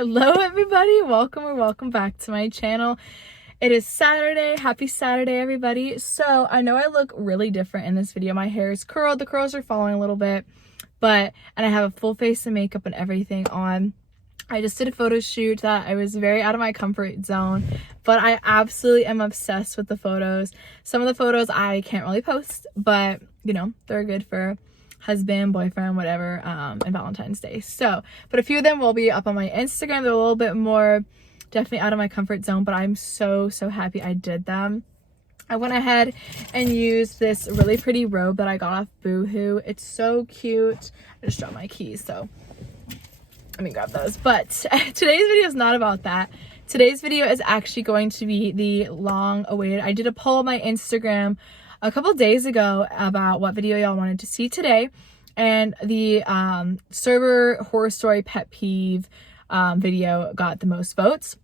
Hello everybody, welcome back to my channel. It is Saturday. Happy Saturday everybody. So I know I look really different in this video. My hair is curled, the curls are falling a little bit, and I have a full face of makeup and everything on. I just did a photo shoot that I was very out of my comfort zone, but I absolutely am obsessed with the photos. Some of the photos I can't really post, but you know, they're good for husband, boyfriend, whatever, and Valentine's Day. So, but a few of them will be up on my Instagram. They're a little bit more definitely out of my comfort zone, but I'm so happy I did them. I went ahead and used this really pretty robe that I got off Boohoo. It's so cute. I just dropped my keys, so let me grab those. But today's video is not about that. Today's video is actually going to be the long awaited. I did a poll on my Instagram a couple days ago about what video y'all wanted to see today, and the server horror story pet peeve video got the most votes.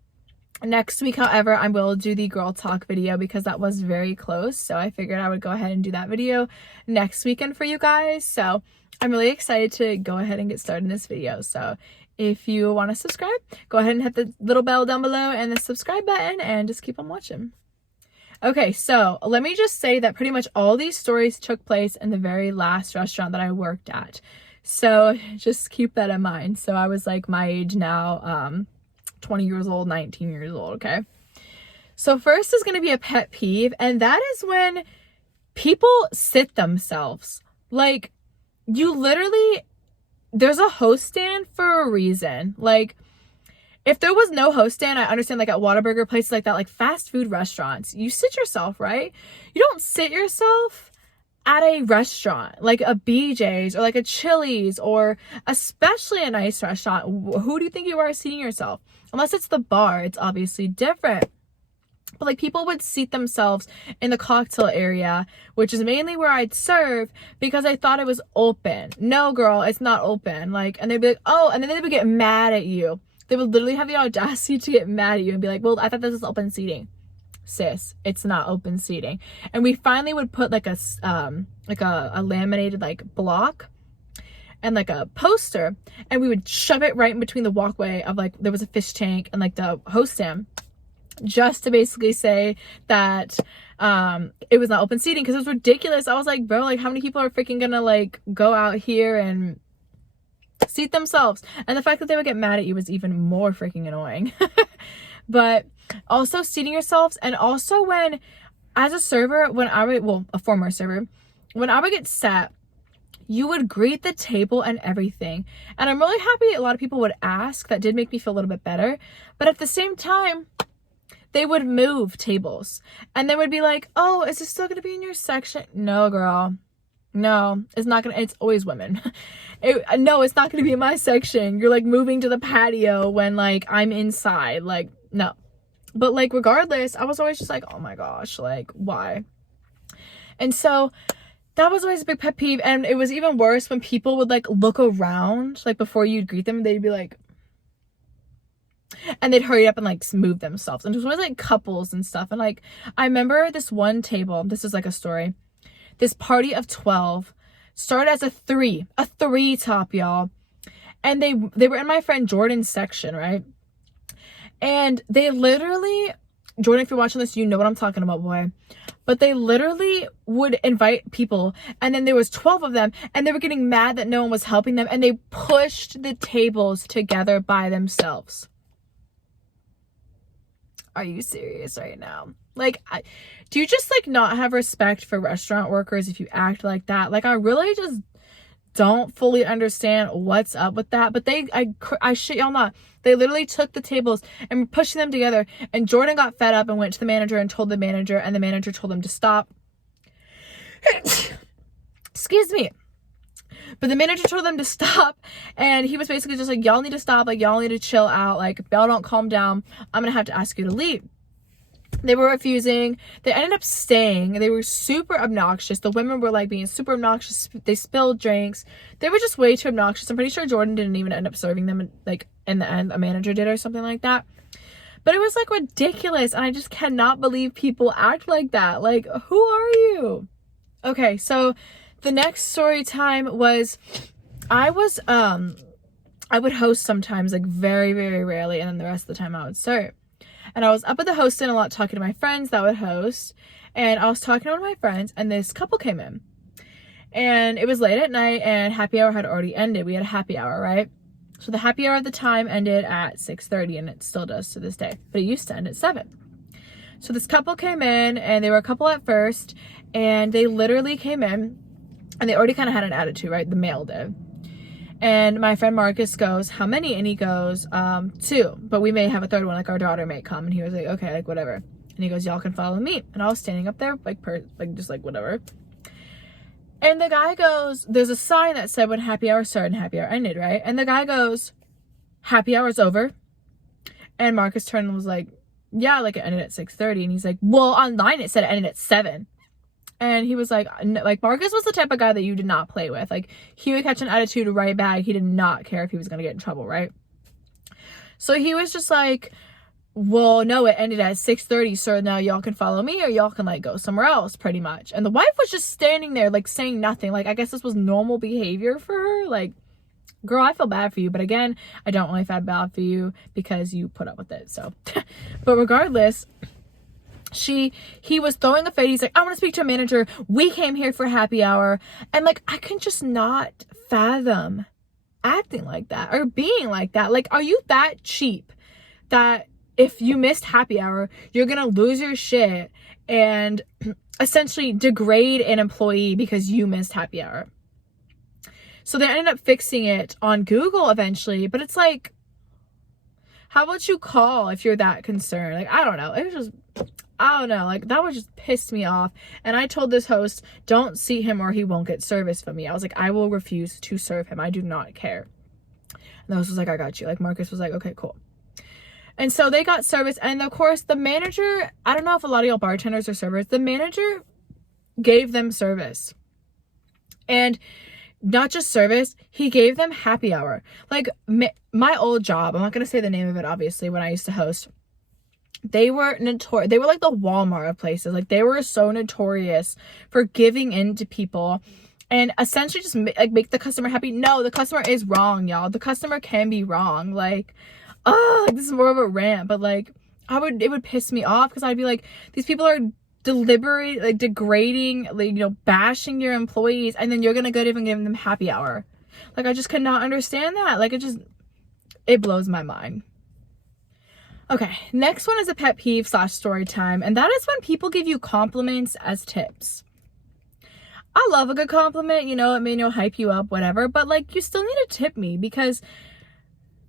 Next week, however, I will do the girl talk video because that was very close, so I figured I would go ahead and do that video next weekend for you guys. So I'm really excited to go ahead and get started in this video. So if you want to subscribe, go ahead and hit the little bell down below and the subscribe button and just keep on watching. Okay, so let me just say that pretty much all these stories took place in the very last restaurant that I worked at. So just keep that in mind. So I was like my age now, 20 years old, 19 years old, okay? So first is going to be a pet peeve, and that is when people sit themselves. Like, you literally, there's a host stand for a reason. Like, if there was no host stand, I understand, like at Whataburger, places like that, like fast food restaurants, you sit yourself, right? You don't sit yourself at a restaurant, like a BJ's or like a Chili's, or especially a nice restaurant. Who do you think you are seating yourself? Unless it's the bar, it's obviously different. But like, people would seat themselves in the cocktail area, which is mainly where I'd serve, because I thought it was open. No, girl, it's not open. Like, and they'd be like, oh, and then they would get mad at you. They would literally have the audacity to get mad at you and be like, well, I thought this was open seating. Sis, it's not open seating. And we finally would put like a laminated like block and like a poster, and we would shove it right in between the walkway of, like, there was a fish tank and like the host stand, just to basically say that it was not open seating, because it was ridiculous. I was like, bro, like, how many people are freaking gonna like go out here and seat themselves? And the fact that they would get mad at you was even more freaking annoying. But also seating yourselves, and also when, as a server, when I would, well, a former server, when I would get sat, you would greet the table and everything. And I'm really happy a lot of people would ask. That did make me feel a little bit better. But at the same time, they would move tables and they would be like, oh, is this still gonna be in your section? No, girl. No, it's not gonna, it's always women. No, it's not gonna be in my section. You're like moving to the patio when like I'm inside. Like, no. But like, regardless, I was always just like, oh my gosh, like, why? And so that was always a big pet peeve. And it was even worse when people would like look around, like before you'd greet them, they'd be like, and they'd hurry up and like move themselves. And it was always like couples and stuff. And like, I remember this one table, this is like a story. This party of 12 started as a three top, y'all. And they were in my friend Jordan's section, right? And they literally, Jordan, if you're watching this, you know what I'm talking about, boy. But they literally would invite people, and then there was 12 of them, and they were getting mad that no one was helping them, and they pushed the tables together by themselves. Are you serious right now? Like, do you just like not have respect for restaurant workers if you act like that? Like, I really just don't fully understand what's up with that. But I shit y'all not, they literally took the tables and were pushing them together, and Jordan got fed up and went to the manager and told the manager, and the manager told him to stop. Excuse me. But the manager told them to stop, and he was basically just like, y'all need to stop, like, y'all need to chill out, like, if y'all don't calm down, I'm gonna have to ask you to leave. They were refusing. They ended up staying. They were super obnoxious. The women were like being super obnoxious. They spilled drinks. They were just way too obnoxious. I'm pretty sure Jordan didn't even end up serving them, like, in the end, a manager did or something like that. But it was like ridiculous, and I just cannot believe people act like that. Like, who are you? Okay, so the next story time was, I was I would host sometimes, like very, very rarely, and then the rest of the time I would serve. And I was up at the hosting a lot, talking to my friends that would host, and I was talking to one of my friends, and this couple came in. And it was late at night, and happy hour had already ended. We had a happy hour, right? So the happy hour at the time ended at 6:30, and it still does to this day, but it used to end at 7. So this couple came in, and they were a couple at first, and they literally came in, and they already kind of had an attitude, right? The male did. And my friend Marcus goes, how many? And he goes, 2, but we may have a third one, like our daughter may come. And he was like, okay, like whatever. And he goes, y'all can follow me. And I was standing up there, like just like whatever. And the guy goes, there's a sign that said when happy hour started and happy hour ended, right? And the guy goes, happy hour's over. And Marcus turned and was like, yeah, like it ended at 6:30. And he's like, well, online it said it ended at 7. And he was like Marcus was the type of guy that you did not play with. Like, he would catch an attitude right back. He did not care if he was going to get in trouble, right? So he was just like, well, no, it ended at 6:30, so now y'all can follow me or y'all can, like, go somewhere else, pretty much. And the wife was just standing there, like, saying nothing. Like, I guess this was normal behavior for her. Like, girl, I feel bad for you. But again, I don't really feel bad for you because you put up with it, so. But regardless, he was throwing a fit. He's like, I want to speak to a manager. We came here for happy hour. And, like, I can just not fathom acting like that or being like that. Like, are you that cheap that if you missed happy hour, you're gonna lose your shit and essentially degrade an employee because you missed happy hour? So they ended up fixing it on Google eventually, but it's like, how about you call if you're that concerned? Like, I don't know. It was just, I don't know. Like, that was just pissed me off. And I told this host, don't seat him or he won't get service from me. I was like, I will refuse to serve him. I do not care. And the host was like, I got you. Like, Marcus was like, okay, cool. And so they got service. And of course, the manager, I don't know if a lot of y'all bartenders or servers, the manager gave them service. And not just service, he gave them happy hour. Like, my old job, I'm not going to say the name of it, obviously, when I used to host, they were notorious. They were like the Walmart of places. Like, they were so notorious for giving in to people and essentially just make the customer happy. No, the customer is wrong, y'all. The customer can be wrong. Like, this is more of a rant, but like, it would piss me off because I'd be like, these people are deliberate, like, degrading, like, you know, bashing your employees, and then you're gonna go even give them happy hour. Like, I just could not understand that. Like, it blows my mind. Okay, next one is a pet peeve / story time, and that is when people give you compliments as tips. I love a good compliment, you know, it may, hype you up, whatever, but like, you still need to tip me because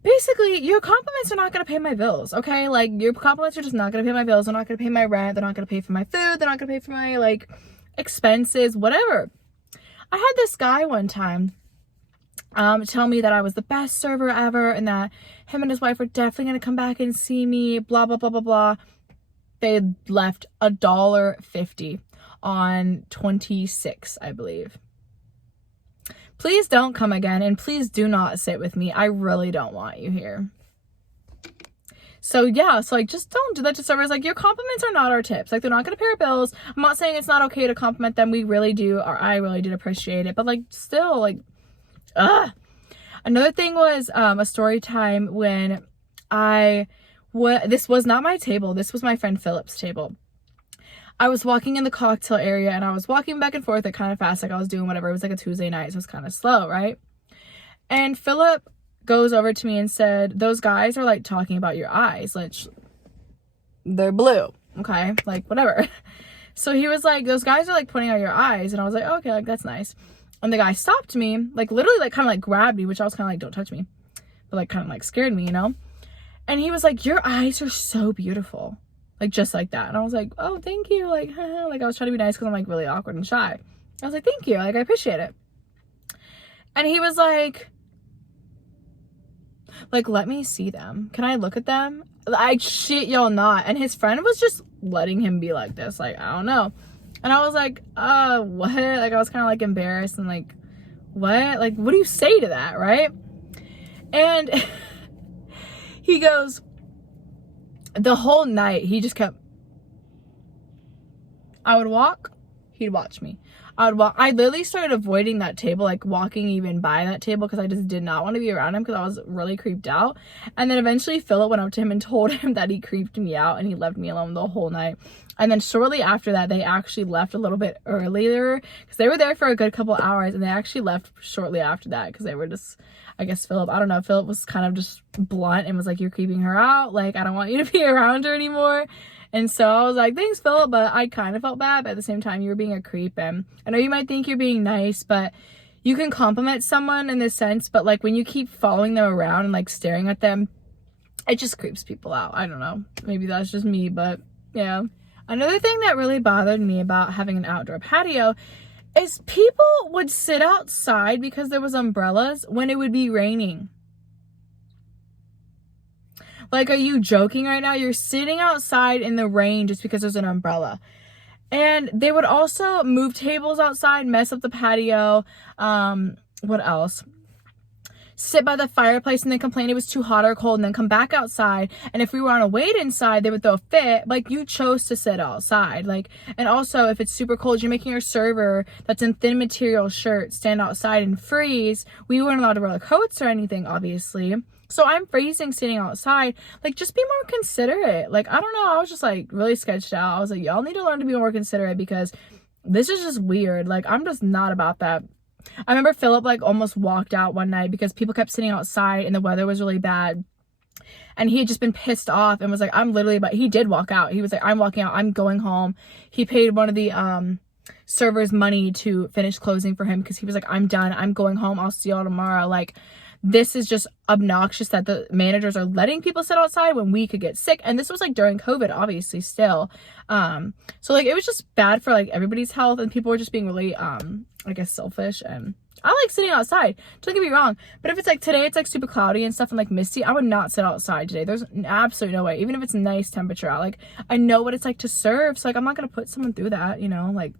basically, your compliments are not going to pay my bills, okay? Like, your compliments are just not going to pay my bills. They're not going to pay my rent. They're not going to pay for my food. They're not going to pay for my, like, expenses, whatever. I had this guy one time tell me that I was the best server ever and that him and his wife were definitely going to come back and see me, blah, blah, blah, blah, blah. They left $1.50 on 26, I believe. Please don't come again, and please do not sit with me. I really don't want you here. So yeah, so like, just don't do that to servers. Like, your compliments are not our tips. Like, they're not gonna pay our bills. I'm not saying it's not okay to compliment them. We really do, or I really did appreciate it. But like, still, like, Another thing was a story time when this was not my table. This was my friend Philip's table. I was walking in the cocktail area and I was walking back and forth at kind of fast, like I was doing whatever. It was like a Tuesday night, so it was kind of slow, right? And Philip goes over to me and said, those guys are like talking about your eyes. Like, they're blue, okay? Like, whatever. So he was like, those guys are like pointing out your eyes. And I was like, okay, like, that's nice. And the guy stopped me, like literally like kind of like grabbed me, which I was kind of like, don't touch me. But like kind of like scared me, you know? And he was like, your eyes are so beautiful. Like, just like that. And I was like, oh, thank you. Like, like, I was trying to be nice because I'm like really awkward and shy. I was like, thank you. Like, I appreciate it. And he was like, let me see them. Can I look at them? I shit y'all not. And his friend was just letting him be like this. Like, I don't know. And I was like, what? Like, I was kind of like embarrassed and like, what? Like, what do you say to that, right? And he goes, the whole night, he just kept, I would walk, he'd watch me. I literally started avoiding that table, like walking even by that table, because I just did not want to be around him, because I was really creeped out. And then eventually Philip went up to him and told him that he creeped me out, and he left me alone the whole night. And then shortly after that, they actually left a little bit earlier, because they were there for a good couple hours, and they actually left shortly after that, because they were just, I guess Philip, I don't know, Philip was kind of just blunt and was like, you're creeping her out, like, I don't want you to be around her anymore. And so I was like, thanks, Philip, but I kind of felt bad, but at the same time, you were being a creep. And I know you might think you're being nice, but you can compliment someone in this sense, but like when you keep following them around and like staring at them, it just creeps people out. I don't know, maybe that's just me, but yeah. Another thing that really bothered me about having an outdoor patio is people would sit outside because there was umbrellas when it would be raining. Like, are you joking right now? You're sitting outside in the rain just because there's an umbrella. And they would also move tables outside, mess up the patio. What else? Sit by the fireplace and then complain it was too hot or cold, and then come back outside. And if we were on a wait inside, they would throw a fit. Like, you chose to sit outside. Like, and also if it's super cold, you're making your server that's in thin material shirt stand outside and freeze. We weren't allowed to wear coats or anything, obviously. So I'm freezing sitting outside. Like, just be more considerate. Like, I don't know, I was just like really sketched out. I was like, y'all need to learn to be more considerate, because this is just weird. Like, I'm just not about that. I remember Philip like almost walked out one night because people kept sitting outside and the weather was really bad. And he had just been pissed off and was like, I'm literally, but he did walk out. He was like, I'm walking out, I'm going home. He paid one of the servers money to finish closing for him, because he was like, I'm done, I'm going home, I'll see y'all tomorrow. Like, this is just obnoxious that the managers are letting people sit outside when we could get sick. And this was like during COVID, obviously, still. So like, it was just bad for like everybody's health, and people were just being really I guess selfish. And I like sitting outside, don't get me wrong, but if it's like today, it's like super cloudy and stuff and like misty, I would not sit outside today. There's absolutely no way, even if it's nice temperature out. Like, I know what it's like to serve, so like, I'm not gonna put someone through that, you know. Like,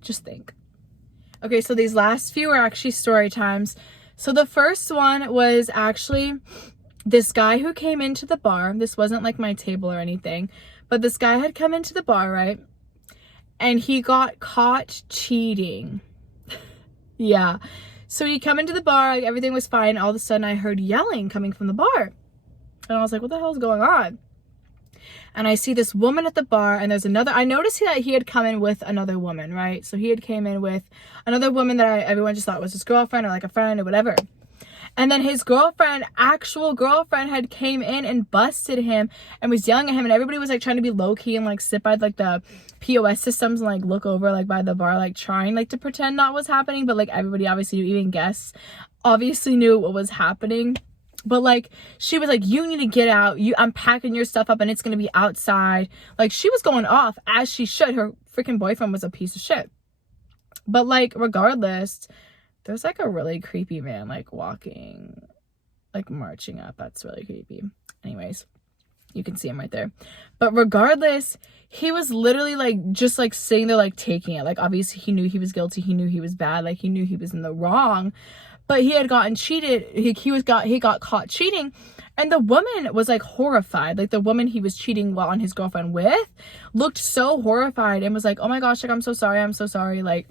just think. Okay, so these last few are actually story times. So the first one was actually this guy who came into the bar. This wasn't like my table or anything, but this guy had come into the bar, right? And he got caught cheating. Yeah. So he come into the bar, like everything was fine. All of a sudden I heard yelling coming from the bar. And I was like, what the hell is going on? And I see this woman at the bar, and there's another, I noticed that he had come in with another woman, right? So he had came in with another woman that everyone just thought was his girlfriend or like a friend or whatever. And then his girlfriend, actual girlfriend, had came in and busted him and was yelling at him, and everybody was like trying to be low-key and like sit by like the POS systems and like look over like by the bar, like trying like to pretend that was happening, but like everybody obviously knew, even guests obviously knew what was happening. But like, she was like, you need to get out, I'm packing your stuff up and it's gonna be outside. Like, she was going off, as she should. Her freaking boyfriend was a piece of shit. But like, regardless, there's like a really creepy man like walking, like marching up. That's really creepy. Anyways, you can see him right there. But regardless, he was literally like just like sitting there like taking it. Like, obviously he knew he was guilty, he knew he was bad, like he knew he was in the wrong, but he had gotten cheated. He got caught cheating, and the woman was like horrified. Like, the woman he was cheating on his girlfriend with looked so horrified and was like, oh my gosh, like, I'm so sorry. Like,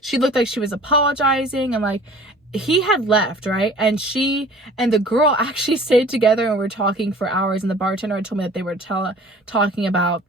she looked like she was apologizing, and like, he had left, right? And she and the girl actually stayed together and were talking for hours, and the bartender had told me that they were talking about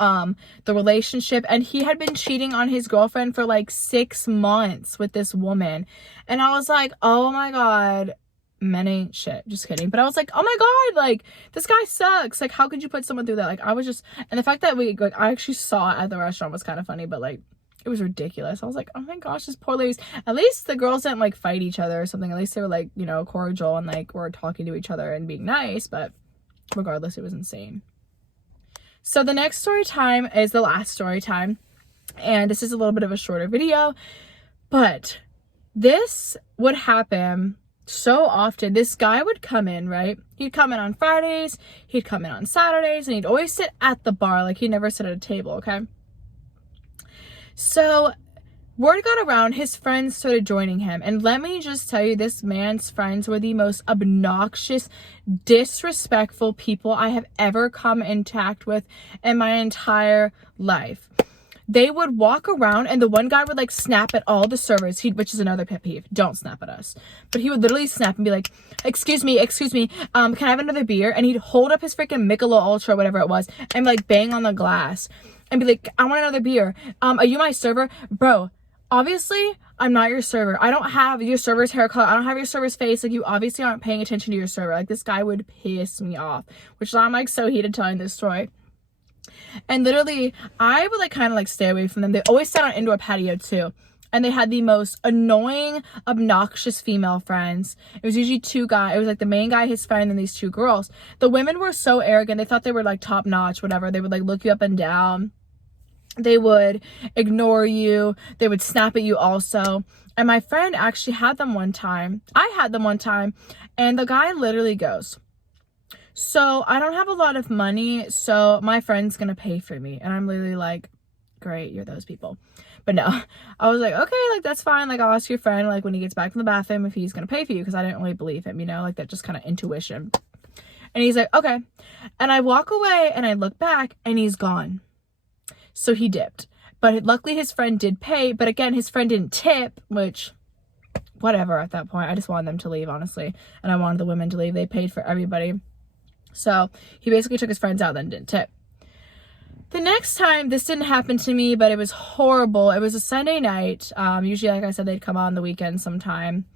the relationship, and he had been cheating on his girlfriend for like 6 months with this woman. And I was like, oh my god, men ain't shit. Just kidding. But I was like, oh my god, like, this guy sucks. Like, how could you put someone through that? Like, I was just, and the fact that I actually saw it at the restaurant was kind of funny, but like, it was ridiculous. I was like, oh my gosh, this poor ladies. At least the girls didn't like fight each other or something. At least they were like, you know, cordial and like were talking to each other and being nice. But regardless, it was insane. So the next story time is the last story time, and this is a little bit of a shorter video, but this would happen so often. This guy would come in, right? He'd come in on Fridays, he'd come in on Saturdays, and he'd always sit at the bar. Like, he'd never sit at a table, okay? So word got around, his friends started joining him. And let me just tell you, this man's friends were the most obnoxious, disrespectful people I have ever come in contact with in my entire life. they would walk around and the one guy would like snap at all the servers, which is another pet peeve. Don't snap at us. But he would literally snap and be like, excuse me, can I have another beer? And he'd hold up his freaking Michelob Ultra, whatever it was, and like bang on the glass and be like, I want another beer. Are you my server? Bro, obviously I'm not your server. I don't have your server's hair color. I don't have your server's face. Like, you obviously aren't paying attention to your server. Like, this guy would piss me off, which is why I'm like so heated telling this story. And literally, I would like kind of like stay away from them. They always sat on indoor patio too. And they had the most annoying, obnoxious female friends. It was usually two guys. It was like the main guy, his friend, and these two girls. The women were so arrogant. They thought they were like top notch, whatever. They would like look you up and down. They would ignore you. They would snap at you also. And my friend actually had them one time. I had them one time. And the guy literally goes, so I don't have a lot of money, so my friend's gonna pay for me. And I'm literally like, great, you're those people. But no, I was like, okay, like that's fine. Like, I'll ask your friend like when he gets back from the bathroom if he's gonna pay for you, because I didn't really believe him, you know, like that just kind of intuition. And he's like, okay. And I walk away and I look back and he's gone. So he dipped. But luckily his friend did pay. But again, his friend didn't tip, which whatever at that point. I just wanted them to leave, honestly. And I wanted the women to leave. They paid for everybody. So he basically took his friends out, then didn't tip. The next time, this didn't happen to me, but it was horrible. It was a Sunday night. Usually, like I said, they'd come on the weekend sometime.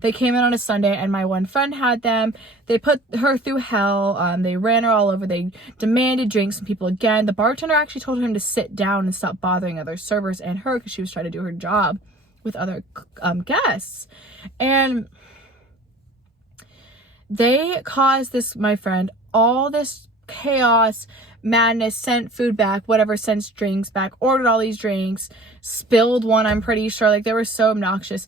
They came in on a Sunday, and my one friend had them. They put her through hell. They ran her all over. They demanded drinks from people again. The bartender actually told him to sit down and stop bothering other servers and her, because she was trying to do her job with other guests. And they caused my friend, all this chaos, madness, sent food back, whatever, sent drinks back, ordered all these drinks, spilled one, I'm pretty sure. Like, they were so obnoxious.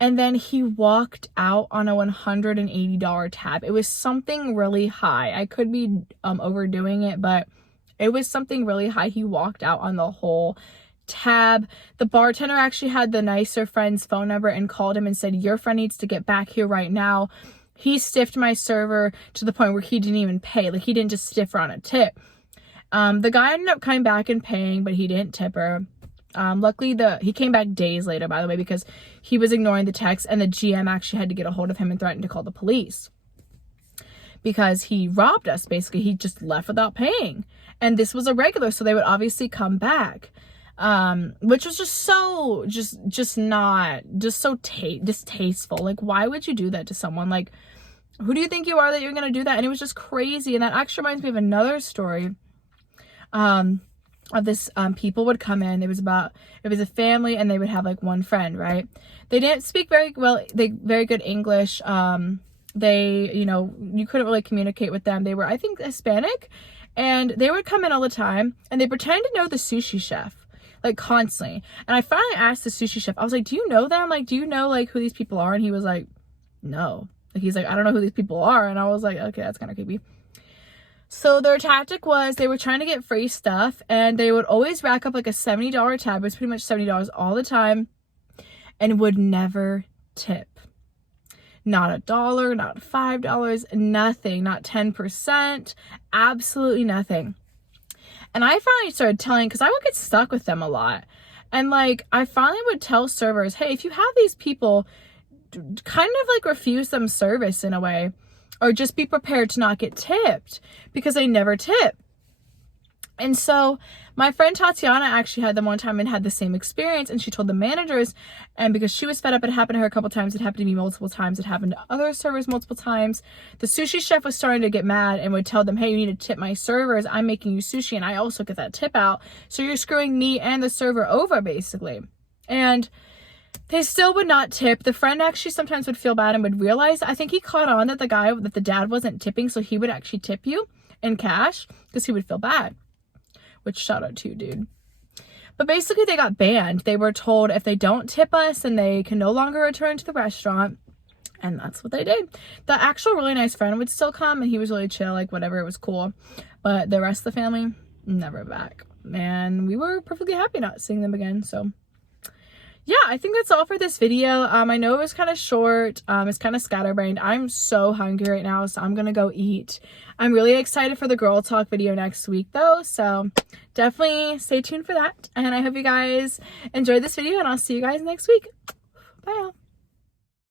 And then he walked out on a $180 tab. It was something really high. I could be overdoing it, but it was something really high. He walked out on the whole tab. The bartender actually had the nicer friend's phone number and called him and said, your friend needs to get back here right now. He stiffed my server to the point where he didn't even pay. Like, he didn't just stiff her on a tip. The guy ended up coming back and paying, but he didn't tip her. Luckily, he came back days later, by the way, because he was ignoring the text, and the GM actually had to get a hold of him and threatened to call the police because he robbed us. Basically, he just left without paying, and this was a regular, so they would obviously come back, which was just so distasteful. Like, why would you do that to someone? Like, who do you think you are that you're gonna do that? And it was just crazy. And that actually reminds me of another story. Of this, people would come in. It was a family, and they would have like one friend, right? They didn't speak very good English. They, you couldn't really communicate with them. They were, I think, Hispanic, and they would come in all the time, and they pretend to know the sushi chef, like, constantly. And I finally asked the sushi chef, I was like, do you know them? Like, do you know like who these people are? And he was like, no. Like, he's like, I don't know who these people are. And I was like, okay, that's kind of creepy. So their tactic was they were trying to get free stuff, and they would always rack up like a $70 tab. It was pretty much $70 all the time, and would never tip. Not $1, not $5, nothing, not 10%, absolutely nothing. And I finally started telling, because I would get stuck with them a lot. And like, I finally would tell servers, hey, if you have these people, kind of like refuse them service in a way. Or just be prepared to not get tipped, because they never tip. And so my friend Tatiana actually had them one time and had the same experience, and she told the managers, and because she was fed up, it happened to her a couple times, it happened to me multiple times, it happened to other servers multiple times. The sushi chef was starting to get mad and would tell them, hey, you need to tip my servers. I'm making you sushi and I also get that tip out. So you're screwing me and the server over, basically. And they still would not tip. The friend actually sometimes would feel bad and would realize, I think he caught on that the dad wasn't tipping, so he would actually tip you in cash because he would feel bad. Which, shout out to you, dude. But basically, they got banned. They were told if they don't tip us, then they can no longer return to the restaurant. And that's what they did. The actual really nice friend would still come, and he was really chill, like whatever, it was cool. But the rest of the family, never back. And we were perfectly happy not seeing them again, so yeah, I think that's all for this video. I know it was kind of short. It's kind of scatterbrained. I'm so hungry right now, so I'm gonna go eat. I'm really excited for the girl talk video next week though, so definitely stay tuned for that. And I hope you guys enjoyed this video, and I'll see you guys next week.